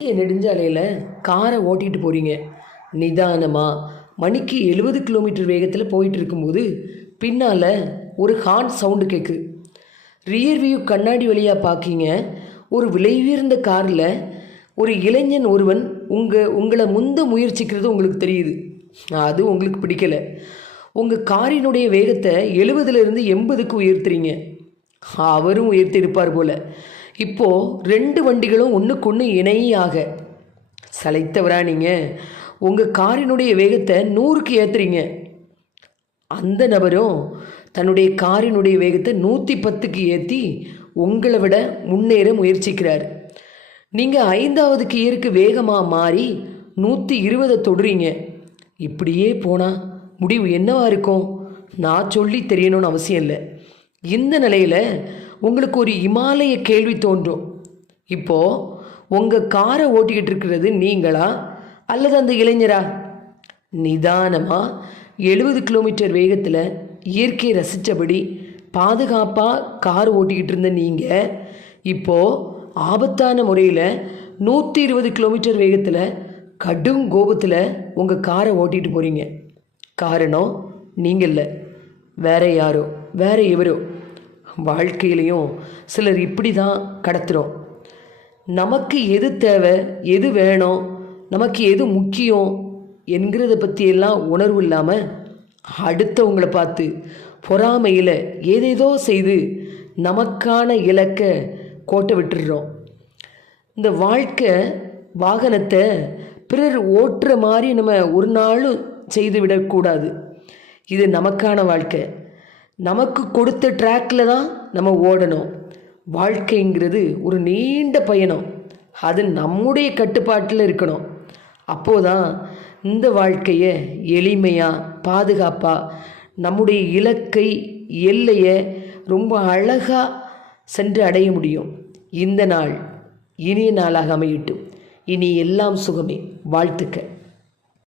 நெடுஞ்சாலையில் காரை ஓட்டிகிட்டு போகிறீங்க. நிதானமாக மணிக்கு 70 கிலோமீட்டர் வேகத்தில் போயிட்டு இருக்கும்போது பின்னால் ஒரு ஹார்ன் சவுண்டு கேட்குது. ரியர் வியூ கண்ணாடி வழியாக பார்க்கிங்க. ஒரு விலை உயர்ந்த காரில் ஒரு இளைஞன் ஒருவன் உங்களை முந்த முயற்சிக்கிறது உங்களுக்கு தெரியுது. அது உங்களுக்கு பிடிக்கலை. உங்கள் காரினுடைய வேகத்தை 70லேருந்து 80க்கு உயர்த்துறீங்க. அவரும் உயர்த்தியிருப்பார் போல். இப்போது 2 வண்டிகளும் ஒன்றுக்கு இணையாக சளைத்தவரா நீங்கள் உங்கள் காரினுடைய வேகத்தை 100க்கு ஏற்றுறீங்க. அந்த நபரும் தன்னுடைய காரினுடைய வேகத்தை 110க்கு ஏற்றி உங்களை விட முன்னேற முயற்சிக்கிறார். நீங்கள் 5வது கியருக்கு வேகமாக மாறி 120 தொடுறீங்க. இப்படியே போனால் முடிவு என்னவா இருக்கும்? நான் சொல்லி தெரியணும்னு அவசியம் இல்லை. இந்த நிலையில் உங்களுக்கு ஒரு இமாலய கேள்வி தோன்றும். இப்போது உங்கள் காரை ஓட்டிக்கிட்டு இருக்கிறது நீங்களா அல்லது அந்த இளைஞரா? நிதானமாக 70 கிலோமீட்டர் வேகத்தில் இயற்கையை ரசித்தபடி பாதுகாப்பாக கார் ஓட்டிக்கிட்டு இருந்த நீங்கள் இப்போது ஆபத்தான முறையில் 120 கிலோமீட்டர் வேகத்தில் கடும் கோபத்தில் உங்கள் காரை ஓட்டிகிட்டு போகிறீங்க. காரணம் நீங்கள் இல்லை, வேற யாரோ, வேற எவரோ. வாழ்க்கையிலையும் சிலர் இப்படி தான் கடத்துகிறோம். நமக்கு எது தேவை, எது வேணும், நமக்கு எது முக்கியம் என்கிறத பற்றியெல்லாம் உணர்வு இல்லாமல் அடுத்தவங்களை பார்த்து பொறாமையில் ஏதேதோ செய்து நமக்கான இலக்கை கோட்டை விட்டுடுறோம். இந்த வாழ்க்கை வாகனத்தை பிறர் ஓட்டுற மாதிரி நம்ம ஒரு நாளும் செய்து விடக்கூடாது. இது நமக்கான வாழ்க்கை. நமக்கு கொடுத்த ட்ராக்கில் தான் நம்ம ஓடணும். வாழ்க்கைங்கிறது ஒரு நீண்ட பயணம். அது நம்முடைய கட்டுப்பாட்டில் இருக்கணும். அப்போதான் இந்த வாழ்க்கையை எளிமையாக பாதுகாப்பாக நம்முடைய இலக்கை எல்லையை ரொம்ப அழகாக சென்று அடைய முடியும். இந்த நாள் இனிய நாளாக அமையட்டும். இனி எல்லாம் சுகமே. வாழ்த்துக்கள்.